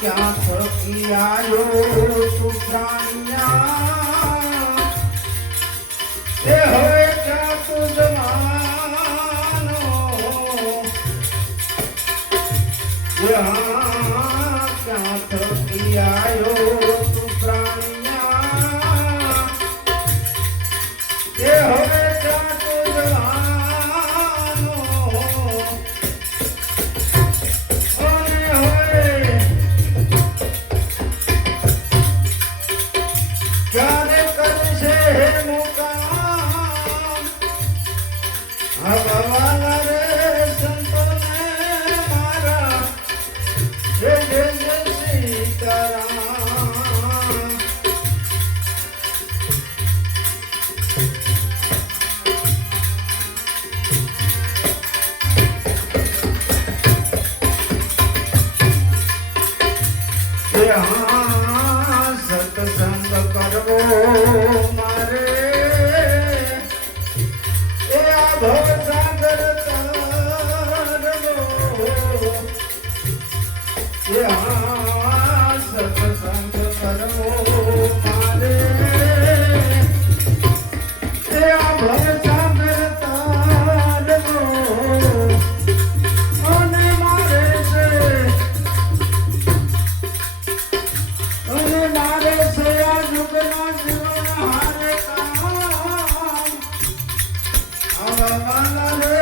ક્યાં થકી આવ્યો તું પ્રાણ્યા એ હવે ક્યાં તું જમાનો પ્રાણિયા એ હવે ત્યાં જહાં સત્સંગ કરવો મારે. એ આ ભવ સાગર તારવો. એ હા Allah'a emanet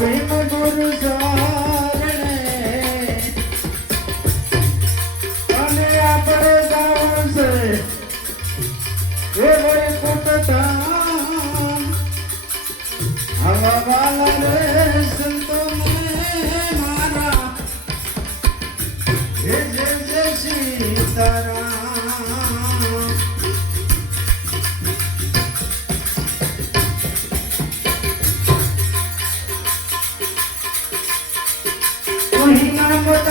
ભીમ ગુરુ સારણે અને આપણે જાવું છે એ વૈકુંઠ ધામ હવા વાલા на